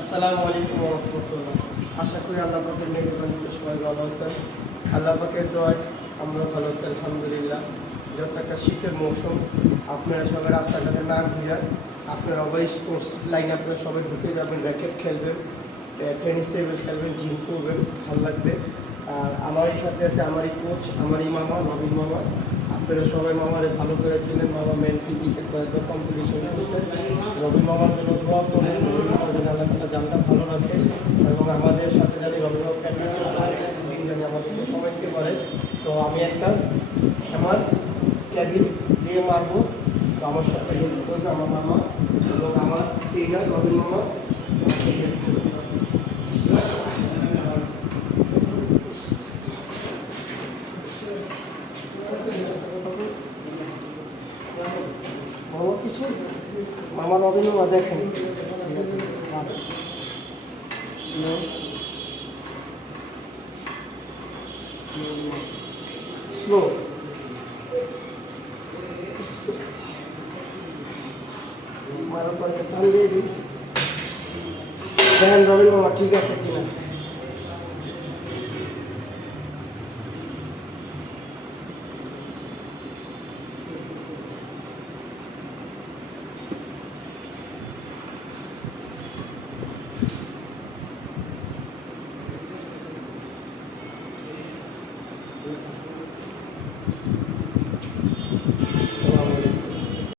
আসসালামু আলাইকুম ওয়া রাহমাতুল্লাহ। আশা করি আল্লাহ পাকের মেহেরবানিতে সবাই ভালো আছেন। আল্লাহ পাকের দোয়ায় আমরা ভালো আছি আলহামদুলিল্লাহ। যত একটা শীতের মৌসুম, আপনারা সবাই রাস্তাঘাটে না ঘুরে আপনারা সবাই স্পোর্টস লাইনে আপনারা সবাই ঢুকে যাবেন, র্যাকেট খেলবেন, টেনিস টেবিল খেলবেন, জিম করবেন, ভালো লাগবে। আর আমারই সাথে আছে আমারই কোচ, আমারই মামা নবীন মামা। আপনারা সবাই মামারে ভালো করে চিনেন। মামা মেন ফিজিকে কয়েকটা কম্পিটিশন করছে। রবি মামার জন্য দোয়া করবেন, রবি মামার জন্য আল্লাহ তালা জানটা ভালো রাখে এবং আমাদের সাথে জানি রবি মামা প্র্যাকটিস করতে পারে, দিন জানি আমাদেরকে সময় দিতে পারে। তো আমি একটা আমার ক্যাবিন দিয়ে মারবো। তো আমার সাথে হেল্প করবে আমার মামা এবং আমার ট্রেনার রবি মামা হেল্প করবে। মামা কিছু মামা রবীন্দ্র মা দেখেন স্লো মারার পরে টান দিয়ে দিই, দেখেন রবীন্দ্র মামা ঠিক আছে কিনা।